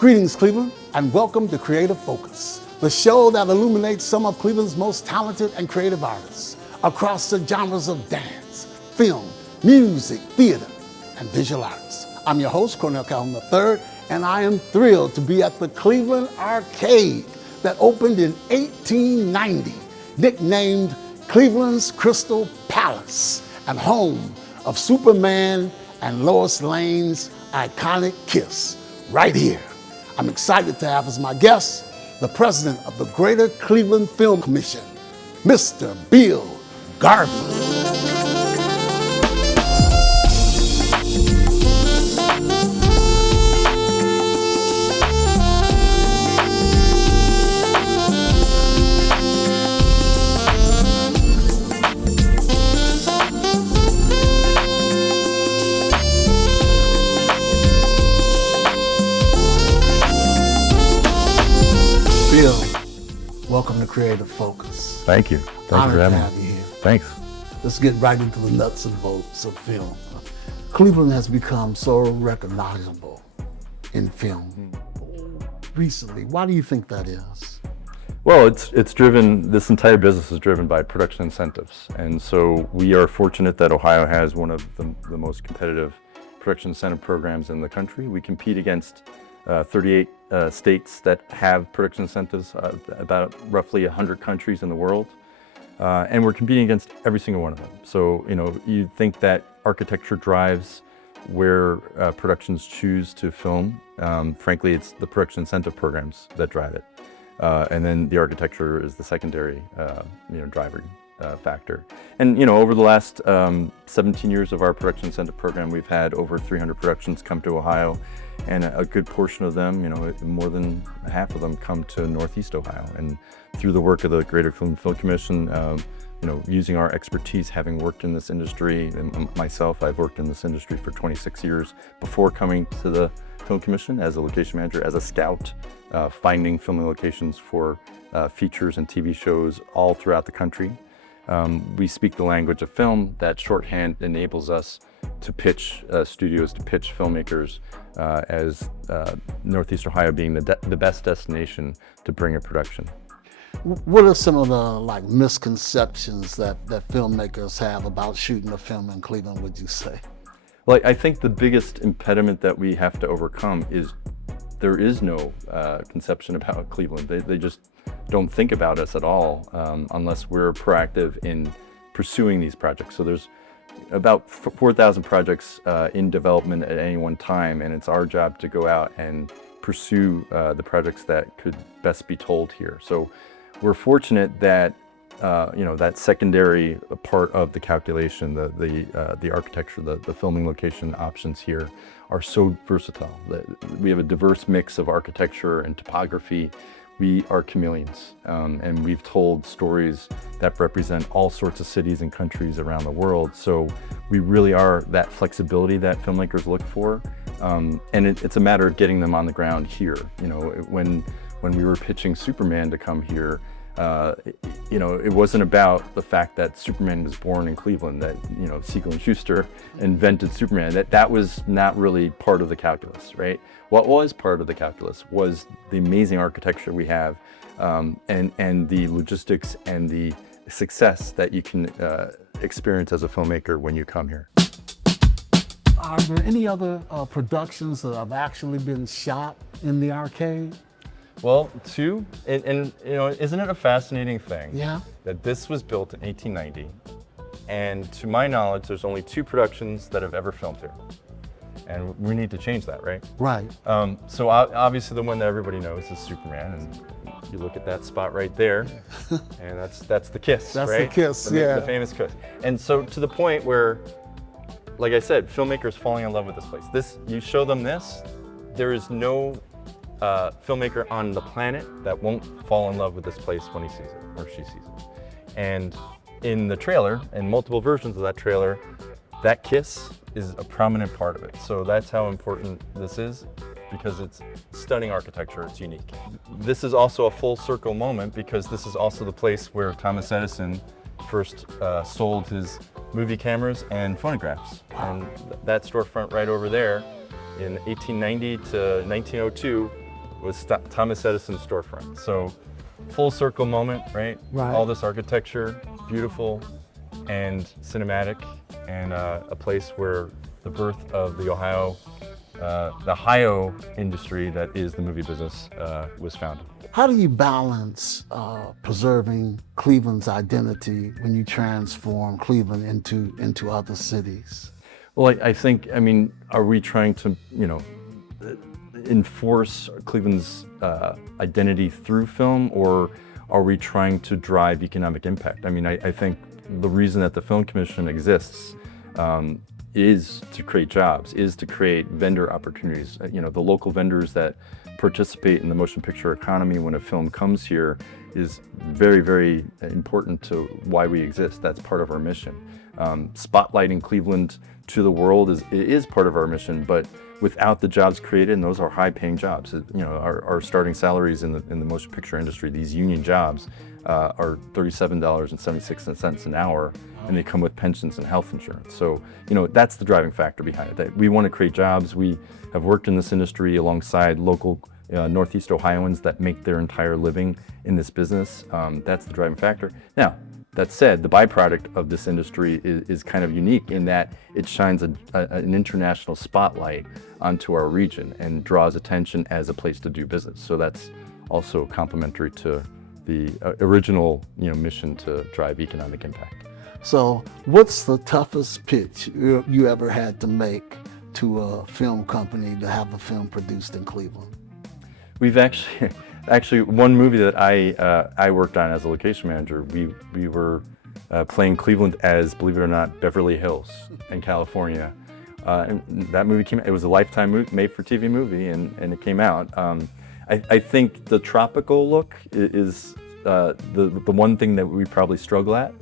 Greetings, Cleveland, and welcome to Creative Focus, the show that illuminates some of Cleveland's most talented and creative artists across the genres of dance, film, music, theater, and visual arts. I'm your host, Cornell Calhoun III, and I am thrilled to be at the Cleveland Arcade that opened in 1890, nicknamed Cleveland's Crystal Palace and home of Superman and Lois Lane's iconic kiss, right here. I'm excited to have as my guest the president of the Greater Cleveland Film Commission, Mr. Bill Garvey. Bill, welcome to Creative Focus. Thank you. Thank you for having me. Have you here. Thanks. Let's get right into the nuts and bolts of film. Cleveland has become so recognizable in film recently. Why do you think that is? Well, it's driven, this entire business is driven by production incentives. And so we are fortunate that Ohio has one of the most competitive production incentive programs in the country. We compete against 38 states that have production incentives, about roughly 100 countries in the world. And we're competing against every single one of them. So, you think that architecture drives where productions choose to film. Frankly, it's the production incentive programs that drive it. And then the architecture is the secondary, driving factor. And, over the last 17 years of our production incentive program, we've had over 300 productions come to Ohio. And a good portion of them, more than half of them come to Northeast Ohio. And through the work of the Greater Cleveland Film Commission, using our expertise, having worked in this industry, and myself, I've worked in this industry for 26 years before coming to the Film Commission as a location manager, as a scout, finding filming locations for features and TV shows all throughout the country. We speak the language of film. That shorthand enables us to pitch studios, to pitch filmmakers as Northeast Ohio being the best destination to bring a production. What are some of the misconceptions that filmmakers have about shooting a film in Cleveland, would you say? Well, I think the biggest impediment that we have to overcome is there is no conception about Cleveland. They just don't think about us at all unless we're proactive in pursuing these projects. So there's about 4,000 projects in development at any one time, and it's our job to go out and pursue the projects that could best be told here. So we're fortunate that that secondary part of the calculation, the architecture, the filming location options here are so versatile. We have a diverse mix of architecture and topography. We are chameleons, and we've told stories that represent all sorts of cities and countries around the world. So we really are that flexibility that filmmakers look for, and it's a matter of getting them on the ground here. When we were pitching Superman to come here, it wasn't about the fact that Superman was born in Cleveland, that Siegel and Schuster invented Superman. That was not really part of the calculus, right? What was part of the calculus was the amazing architecture we have, and the logistics and the success that you can experience as a filmmaker when you come here. Are there any other productions that have actually been shot in the arcade? Well, two, and isn't it a fascinating thing? Yeah. That this was built in 1890, and to my knowledge, there's only 2 productions that have ever filmed here. And we need to change that, right? Right. So obviously the one that everybody knows is Superman, and you look at that spot right there, and that's the kiss, that's right? The kiss, the famous kiss. And so to the point where, like I said, filmmakers falling in love with this place. You show them this, there is no filmmaker on the planet that won't fall in love with this place when he sees it or she sees it. And in the trailer, and multiple versions of that trailer, that kiss is a prominent part of it. So that's how important this is, because it's stunning architecture, it's unique. This is also a full circle moment because this is also the place where Thomas Edison first sold his movie cameras and phonographs. And that storefront right over there in 1890 to 1902 was Thomas Edison's storefront. So full circle moment, right? Right. All this architecture, beautiful and cinematic, and a place where the birth of the Ohio industry that is the movie business was founded. How do you balance preserving Cleveland's identity when you transform Cleveland into other cities? Well, I think, are we trying to, enforce Cleveland's identity through film, or are we trying to drive economic impact? I think the reason that the Film Commission exists is to create jobs, is to create vendor opportunities. The local vendors that participate in the motion picture economy when a film comes here is very, very important to why we exist. That's part of our mission. Spotlighting Cleveland to the world is part of our mission, but without the jobs created, and those are high-paying jobs. Our starting salaries in the motion picture industry, these union jobs, are $37.76 an hour, and they come with pensions and health insurance. So, that's the driving factor behind it. That we want to create jobs. We have worked in this industry alongside local Northeast Ohioans that make their entire living in this business. That's the driving factor. Now, that said, the byproduct of this industry is kind of unique in that it shines an international spotlight onto our region and draws attention as a place to do business. So that's also complementary to the original mission to drive economic impact. So what's the toughest pitch you ever had to make to a film company to have a film produced in Cleveland? We've actually one movie that I worked on as a location manager, we were playing Cleveland as, believe it or not, Beverly Hills in California. And that movie came out. It was a Lifetime made-for-TV movie, and it came out. I think the tropical look is the one thing that we probably struggle at,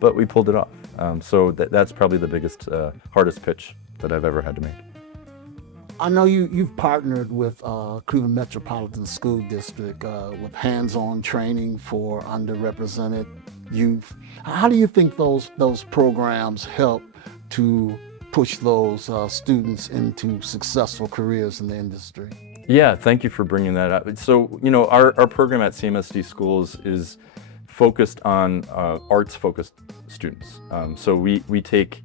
but we pulled it off. So that's probably the biggest, hardest pitch that I've ever had to make. I know you've partnered with Cleveland Metropolitan School District with hands-on training for underrepresented youth. How do you think those programs help to push those students into successful careers in the industry? Yeah, thank you for bringing that up. So, our program at CMSD Schools is focused on arts-focused students. So we take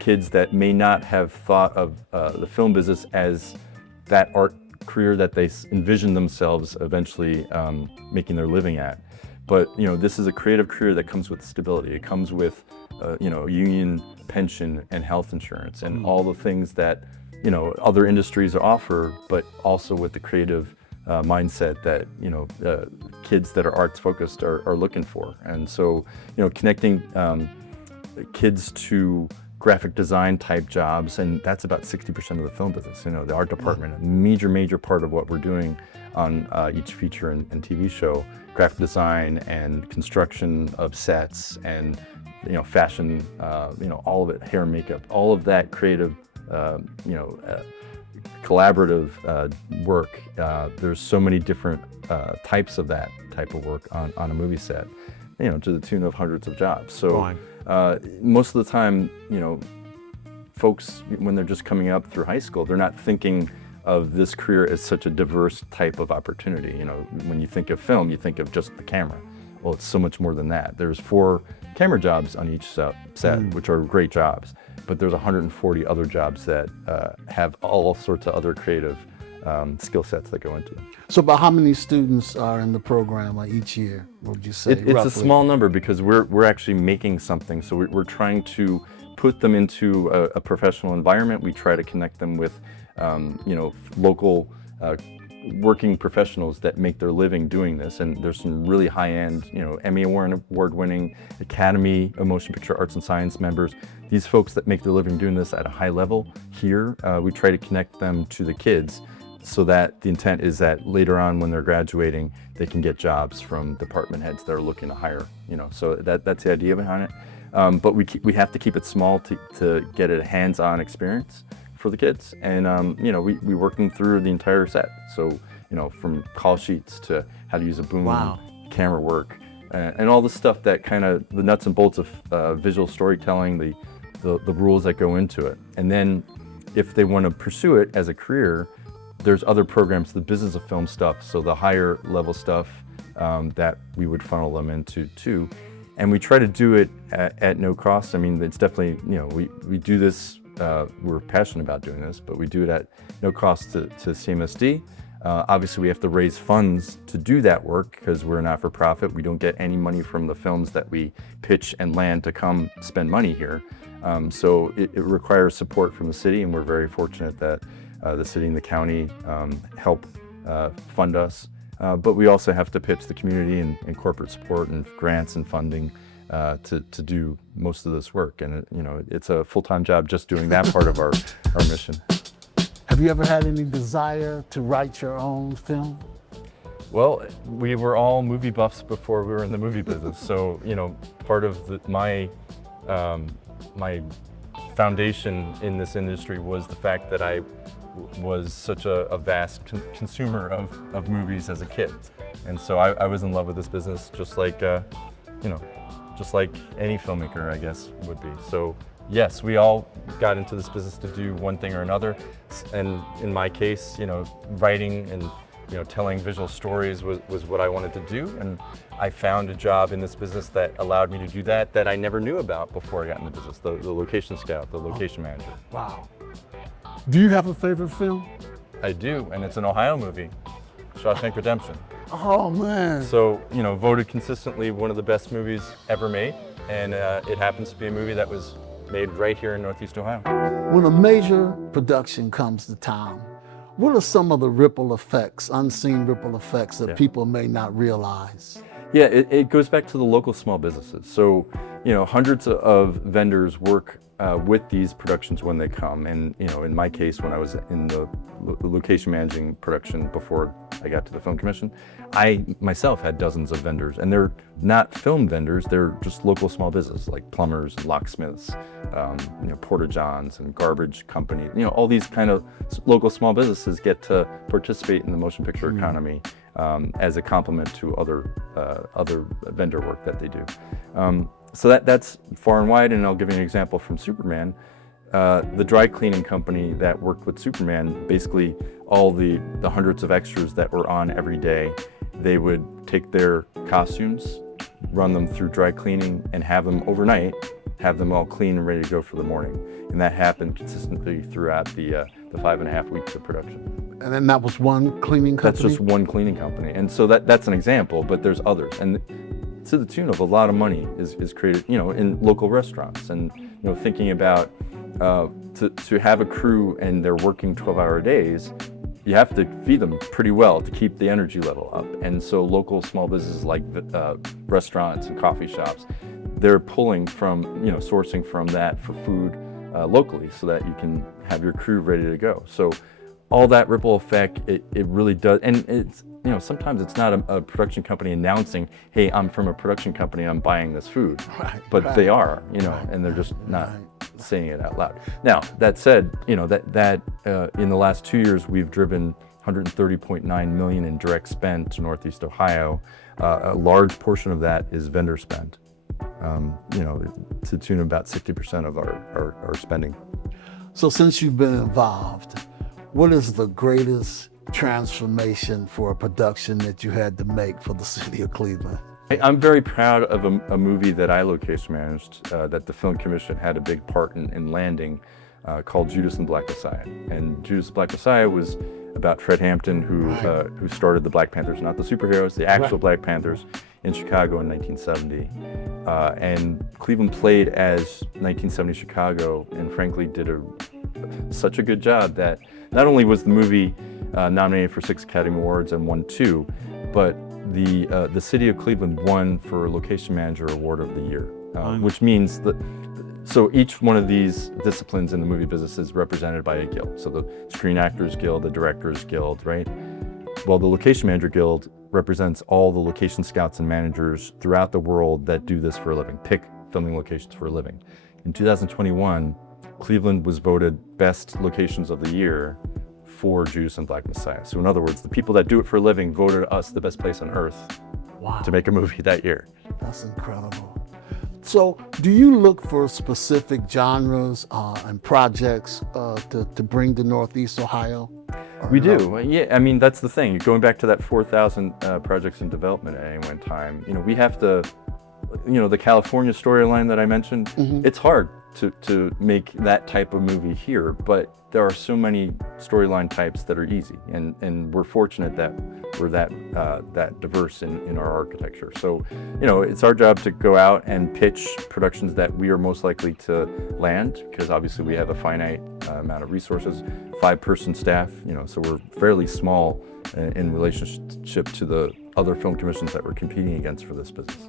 kids that may not have thought of the film business as that art career that they envision themselves eventually making their living at. But this is a creative career that comes with stability. It comes with union pension and health insurance and all the things that other industries offer, but also with the creative mindset that kids that are arts focused are looking for. And so connecting kids to graphic design type jobs, and that's about 60% of the film business. The art department, a major part of what we're doing on each feature and TV show, graphic design and construction of sets and fashion, all of it, hair, makeup, all of that creative, collaborative work. There's so many different types of that type of work on a movie set, to the tune of hundreds of jobs. So. Most of the time, folks, when they're just coming up through high school, they're not thinking of this career as such a diverse type of opportunity. When you think of film, you think of just the camera. Well, it's so much more than that. There's 4 camera jobs on each set, which are great jobs, but there's 140 other jobs that have all sorts of other creative skill sets that go into them. So about how many students are in the program each year, what would you say? It's roughly a small number because we're actually making something. So we're trying to put them into a professional environment. We try to connect them with local working professionals that make their living doing this. And there's some really high-end, Emmy award-winning Academy of Motion Picture Arts and Science members. These folks that make their living doing this at a high level here, we try to connect them to the kids, so that the intent is that later on when they're graduating, they can get jobs from department heads that are looking to hire, so that's the idea behind it. But we have to keep it small to get a hands-on experience for the kids. And, we work them through the entire set. So, from call sheets to how to use a boom, camera work, and all the stuff that kind of the nuts and bolts of visual storytelling, the rules that go into it. And then if they want to pursue it as a career, there's other programs, the business of film stuff, so the higher level stuff that we would funnel them into too. And we try to do it at no cost. I mean, it's definitely, we do this, we're passionate about doing this, but we do it at no cost to CMSD. Obviously, we have to raise funds to do that work because we're not for profit. We don't get any money from the films that we pitch and land to come spend money here. So it requires support from the city, and we're very fortunate that the city and the county help fund us. But we also have to pitch the community and corporate support and grants and funding to do most of this work. And it's a full-time job just doing that part of our mission. Have you ever had any desire to write your own film? Well, we were all movie buffs before we were in the movie business. So, part of my foundation in this industry was the fact that I was such a vast consumer of movies as a kid. And so I was in love with this business just like, just like any filmmaker, I guess, would be. So yes, we all got into this business to do one thing or another. And in my case, writing and telling visual stories was what I wanted to do. And I found a job in this business that allowed me to do that I never knew about before I got in the business, the location scout, the location manager. Wow. Do you have a favorite film? I do, and it's an Ohio movie, Shawshank Redemption. Oh man. So, voted consistently one of the best movies ever made, and it happens to be a movie that was made right here in Northeast Ohio. When a major production comes to town, what are some of the ripple effects, unseen ripple effects that people may not realize? Yeah, it goes back to the local small businesses. So, hundreds of vendors work with these productions when they come. And, in my case, when I was in the location managing production before I got to the Film Commission, I myself had dozens of vendors, and they're not film vendors, they're just local small business like plumbers and locksmiths, porta-johns and garbage companies. All these kind of local small businesses get to participate in the motion picture economy as a complement to other vendor work that they do. So that's far and wide, and I'll give you an example from Superman. The dry cleaning company that worked with Superman, basically all the hundreds of extras that were on every day, they would take their costumes, run them through dry cleaning, and have them overnight, have them all clean and ready to go for the morning. And that happened consistently throughout the 5.5 weeks of production. And then that was one cleaning company? That's just one cleaning company. And so that's an example, but there's others. And to the tune of a lot of money is created, in local restaurants. And, thinking about to have a crew and they're working 12-hour days, you have to feed them pretty well to keep the energy level up. And so local small businesses like restaurants and coffee shops, they're pulling from, sourcing from that for food locally so that you can have your crew ready to go. So all that ripple effect, it really does. And it's, sometimes it's not a production company announcing, hey, I'm from a production company, I'm buying this food. But they are, and they're just not saying it out loud. Now, that said, that in the last 2 years, we've driven $130.9 million in direct spend to Northeast Ohio. A large portion of that is vendor spend, to the tune of about 60% of our spending. So since you've been involved, what is the greatest transformation for a production that you had to make for the city of Cleveland? I'm very proud of a movie that I location managed, that the Film Commission had a big part in landing, called Judas and the Black Messiah. And Judas and the Black Messiah was about Fred Hampton, who started the Black Panthers, not the superheroes, the actual Black Panthers in Chicago in 1970. And Cleveland played as 1970 Chicago, and frankly did such a good job that not only was the movie nominated for 6 Academy Awards and won 2, but the city of Cleveland won for Location Manager Award of the Year, which means that, so each one of these disciplines in the movie business is represented by a guild. So the Screen Actors Guild, the Directors Guild, right? Well, the Location Manager Guild represents all the location scouts and managers throughout the world that do this for a living, pick filming locations for a living. In 2021, Cleveland was voted Best Locations of the Year for Judas and Black Messiah. So in other words, the people that do it for a living voted us the best place on earth to make a movie that year. That's incredible. So do you look for specific genres and projects to bring to Northeast Ohio? Or We no? do. Yeah, I mean, that's the thing. Going back to that 4,000 projects in development at any one time, we have to, the California storyline that I mentioned, it's hard to make that type of movie here, but there are so many storyline types that are easy, and we're fortunate that we're that diverse in our architecture. So, it's our job to go out and pitch productions that we are most likely to land, because obviously we have a finite amount of resources, 5-person staff, so we're fairly small in relationship to the other film commissions that we're competing against for this business.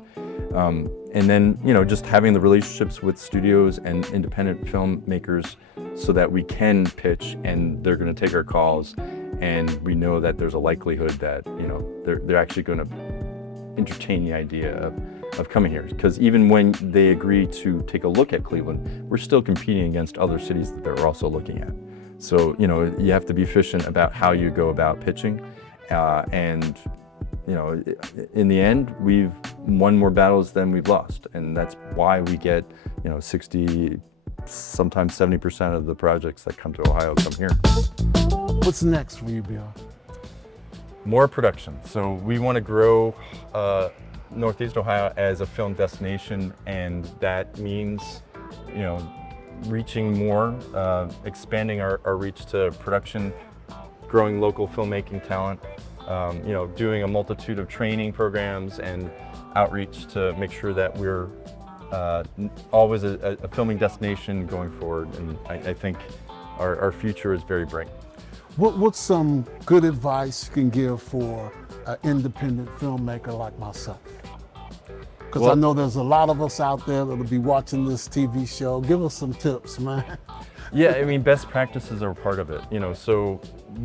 And then, just having the relationships with studios and independent filmmakers so that we can pitch and they're going to take our calls, and we know that there's a likelihood that, they're actually going to entertain the idea of coming here. Because even when they agree to take a look at Cleveland, we're still competing against other cities that they're also looking at. So, you have to be efficient about how you go about pitching, and in the end, we've won more battles than we've lost, and that's why we get, 60, sometimes 70% of the projects that come to Ohio come here. What's next for you, Bill? More production. So we want to grow Northeast Ohio as a film destination, and that means, reaching more, expanding our reach to production, growing local filmmaking talent. Doing a multitude of training programs and outreach to make sure that we're always a filming destination going forward. And I think our future is very bright. What's some good advice you can give for an independent filmmaker like myself? Because I know there's a lot of us out there that'll be watching this TV show. Give us some tips, man. Yeah, I mean, best practices are part of it, so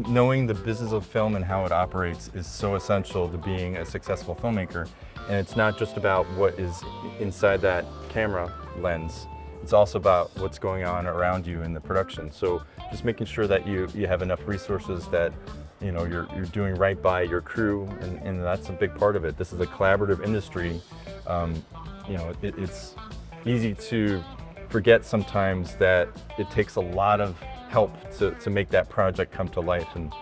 knowing the business of film and how it operates is so essential to being a successful filmmaker. And it's not just about what is inside that camera lens, it's also about what's going on around you in the production. So just making sure that you have enough resources, that you're doing right by your crew, and that's a big part of it. This is a collaborative industry. It's easy to forget sometimes that it takes a lot of help to make that project come to life, and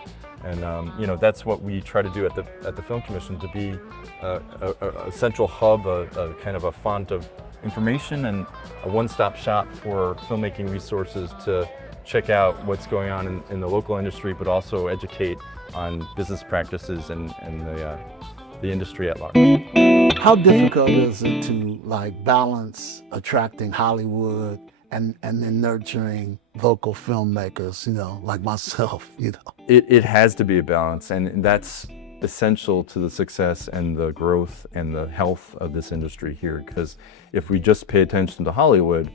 that's what we try to do at the Film Commission, to be a central hub, a kind of a font of information and a one-stop shop for filmmaking resources to check out what's going on in the local industry, but also educate on business practices and the industry at large. How difficult is it to balance attracting Hollywood and then nurturing local filmmakers, like myself, It has to be a balance, and that's essential to the success and the growth and the health of this industry here. Because if we just pay attention to Hollywood,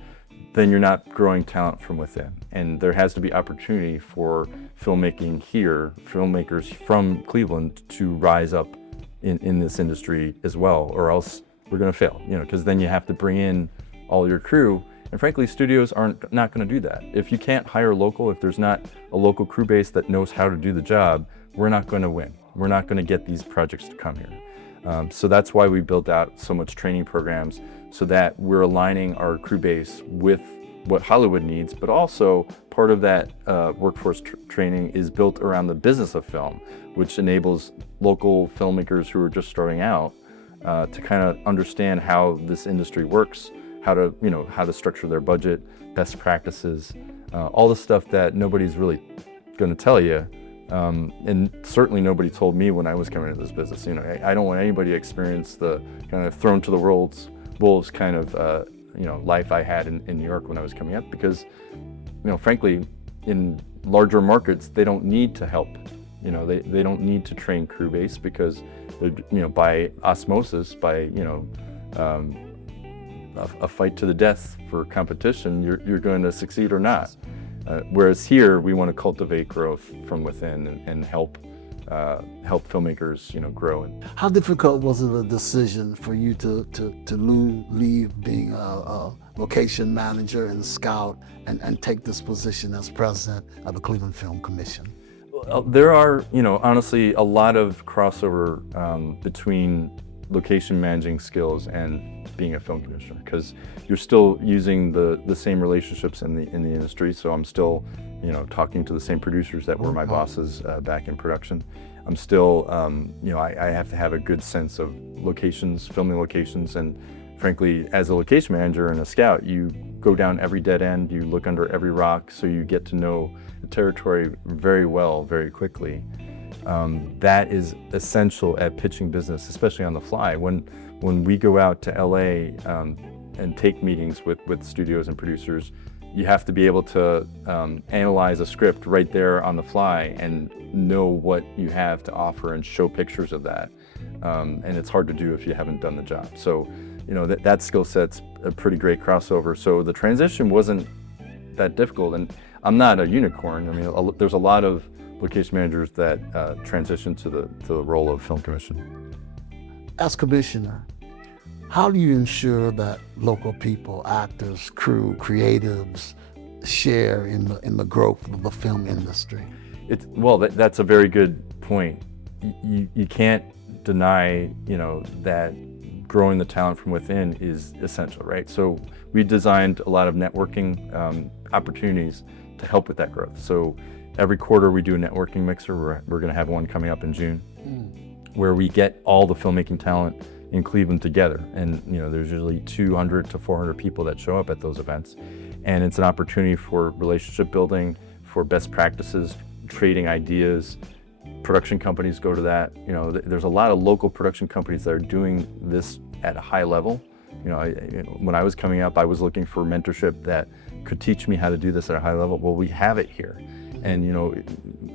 then you're not growing talent from within. And there has to be opportunity for filmmaking here, filmmakers from Cleveland, to rise up in this industry as well, or else we're going to fail, because then you have to bring in all your crew. And frankly, studios aren't not going to do that. If you can't hire local, if there's not a local crew base that knows how to do the job, we're not going to win. We're not going to get these projects to come here. So that's why we built out so much training programs, so that we're aligning our crew base with what Hollywood needs, but also part of that workforce training is built around the business of film, which enables local filmmakers who are just starting out to kind of understand how this industry works, how to structure their budget, best practices, all the stuff that nobody's really going to tell you. And certainly nobody told me when I was coming into this business. I don't want anybody to experience the kind of thrown to the wolves kind of life I had in New York when I was coming up, because frankly, in larger markets, they don't need to help. They don't need to train crew base, because by osmosis, by a fight to the death for competition, you're going to succeed or not. Whereas here, we want to cultivate growth from within and help filmmakers, grow. How difficult was it a decision for you to leave being a location manager and scout and take this position as president of the Cleveland Film Commission? There are, honestly, a lot of crossover between location managing skills and being a film commissioner, because you're still using the same relationships in the industry. So I'm still, talking to the same producers that were my bosses back in production. I'm still, I have to have a good sense of locations, filming locations, and frankly, as a location manager and a scout, you go down every dead end, you look under every rock, so you get to know the territory very well, very quickly. That is essential at pitching business, especially on the fly. When we go out to LA and take meetings with studios and producers, you have to be able to analyze a script right there on the fly and know what you have to offer and show pictures of that. And it's hard to do if you haven't done the job. So, that skill set's a pretty great crossover. So the transition wasn't that difficult. And I'm not a unicorn. I mean, there's a lot of location managers that transition to the role of film commissioner. As commissioner, how do you ensure that local people, actors, crew, creatives share in the growth of the film industry? That's a very good point. You can't deny, that growing the talent from within is essential, right? So we designed a lot of networking opportunities to help with that growth. So every quarter we do a networking mixer. We're going to have one coming up in June, where we get all the filmmaking talent in Cleveland together. And there's usually 200 to 400 people that show up at those events. And it's an opportunity for relationship building, for best practices, trading ideas. Production companies go to that. There's a lot of local production companies that are doing this at a high level. When I was coming up, I was looking for mentorship that could teach me how to do this at a high level. Well, we have it here. And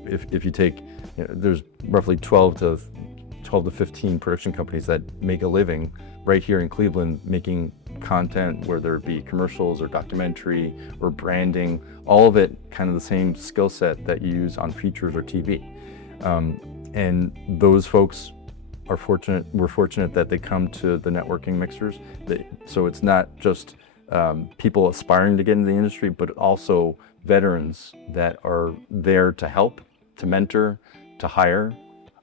if you take, there's roughly 12 to 15 production companies that make a living right here in Cleveland making content, whether it be commercials or documentary or branding, all of it kind of the same skill set that you use on features or TV. And those folks we're fortunate that they come to the networking mixers. So it's not just people aspiring to get into the industry, but also veterans that are there to help, to mentor, to hire.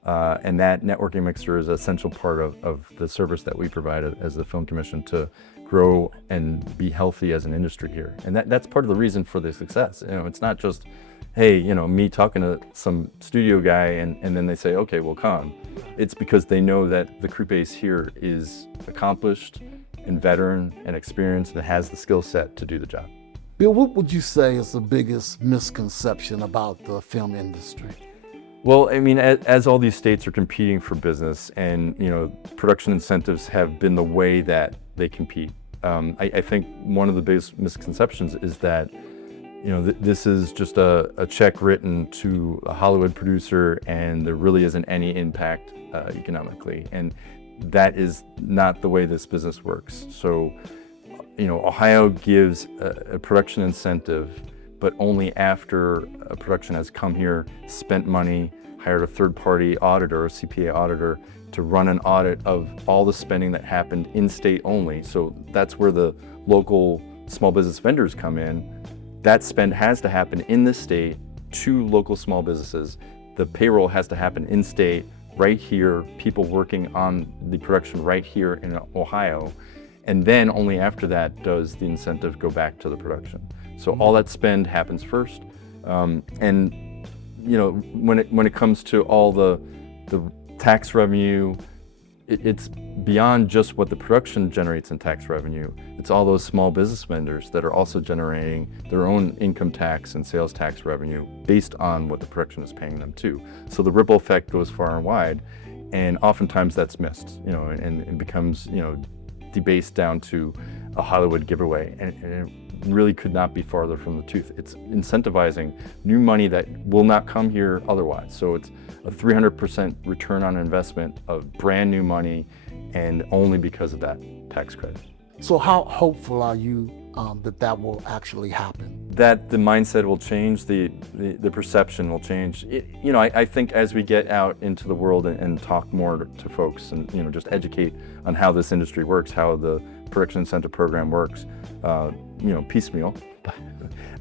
And that networking mixer is an essential part of the service that we provide as the Film Commission to grow and be healthy as an industry here. And that's part of the reason for the success. It's not just, hey, me talking to some studio guy and then they say, okay, we'll come. It's because they know that the crew base here is accomplished and veteran and experienced and has the skill set to do the job. Bill, what would you say is the biggest misconception about the film industry? Well, I mean, as all these states are competing for business and, production incentives have been the way that they compete. I think one of the biggest misconceptions is that, this is just a check written to a Hollywood producer and there really isn't any impact economically. And that is not the way this business works. So, Ohio gives a production incentive, but only after a production has come here, spent money, hired a third-party auditor, a CPA auditor, to run an audit of all the spending that happened in-state only. So that's where the local small business vendors come in. That spend has to happen in this state to local small businesses. The payroll has to happen in-state, right here, people working on the production right here in Ohio. And then only after that does the incentive go back to the production. So all that spend happens first. And when it comes to all the tax revenue, it's beyond just what the production generates in tax revenue. It's all those small business vendors that are also generating their own income tax and sales tax revenue based on what the production is paying them too. So the ripple effect goes far and wide, and oftentimes that's missed, and it becomes, debased down to a Hollywood giveaway, and it really could not be farther from the truth. It's incentivizing new money that will not come here otherwise. So it's a 300% return on investment of brand new money, and only because of that tax credit. So how hopeful are you that will actually happen? That the mindset will change, the perception will change. I think as we get out into the world and talk more to folks and just educate on how this industry works, how the production incentive program works, piecemeal,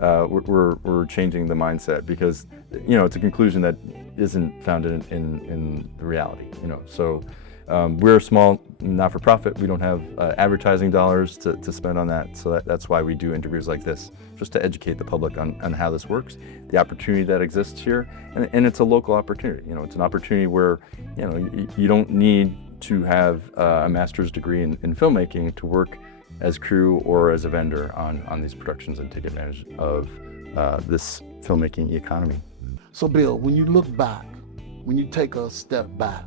we're changing the mindset, because it's a conclusion that isn't founded in the reality. So We're a small not-for-profit. We don't have advertising dollars to spend on that, so that's why we do interviews like this, just to educate the public on how this works, the opportunity that exists here, and it's a local opportunity. You know, it's an opportunity where, you know, you don't need to have a master's degree in filmmaking to work as crew or as a vendor on these productions and take advantage of this filmmaking economy. So Bill, when you look back, when you take a step back,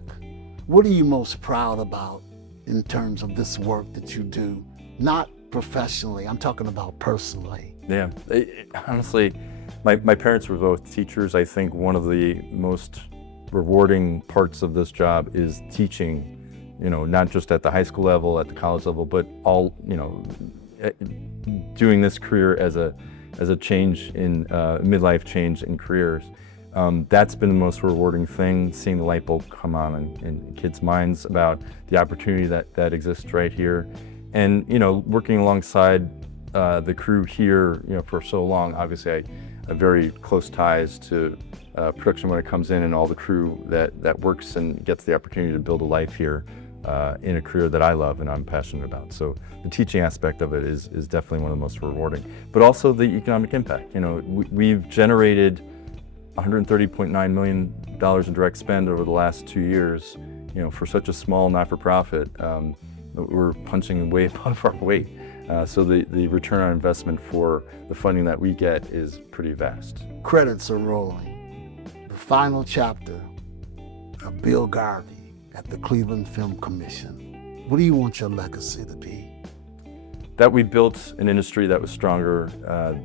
what are you most proud about in terms of this work that you do? Not professionally, I'm talking about personally. Yeah, honestly, my parents were both teachers. I think one of the most rewarding parts of this job is teaching, you know, not just at the high school level, at the college level, but all, you know, doing this career as a change in midlife change in careers. That's been the most rewarding thing, seeing the light bulb come on in kids' minds about the opportunity that exists right here. And, you know, working alongside the crew here, you know, for so long, obviously I have very close ties to production when it comes in, and all the crew that works and gets the opportunity to build a life here in a career that I love and I'm passionate about. So the teaching aspect of it is definitely one of the most rewarding, but also the economic impact. You know, we've generated $130.9 million in direct spend over the last 2 years. You know, for such a small not-for-profit, we're punching way above our weight. So the return on investment for the funding that we get is pretty vast. Credits are rolling. The final chapter of Bill Garvey at the Cleveland Film Commission. What do you want your legacy to be? That we built an industry that was stronger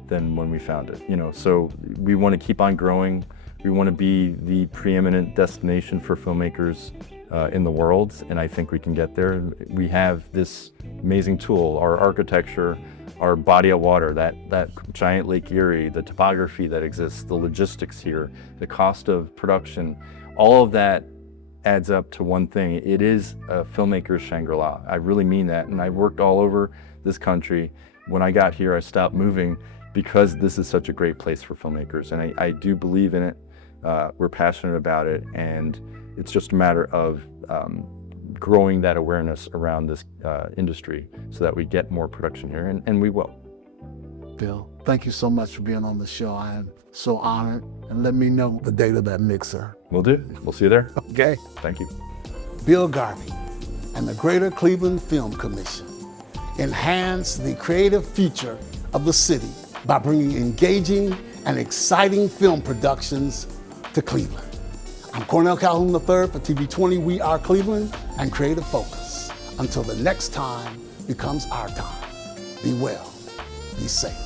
than when we found it. You know, so we want to keep on growing. We want to be the preeminent destination for filmmakers in the world, and I think we can get there. We have this amazing tool, our architecture, our body of water, that giant Lake Erie, the topography that exists, the logistics here, the cost of production, all of that adds up to one thing. It is a filmmaker's Shangri-La. I really mean that, and I've worked all over this country. When I got here, I stopped moving because this is such a great place for filmmakers, and I do believe in it. We're passionate about it, and it's just a matter of growing that awareness around this industry so that we get more production here, and we will. Bill, thank you so much for being on the show. I am so honored, and let me know the date of that mixer. Will do. We'll see you there. Okay. Thank you. Bill Garvey and the Greater Cleveland Film Commission enhance the creative future of the city by bringing engaging and exciting film productions to Cleveland. I'm Cornell Calhoun III for TV20 We Are Cleveland and Creative Focus. Until the next time becomes our time, be well, be safe.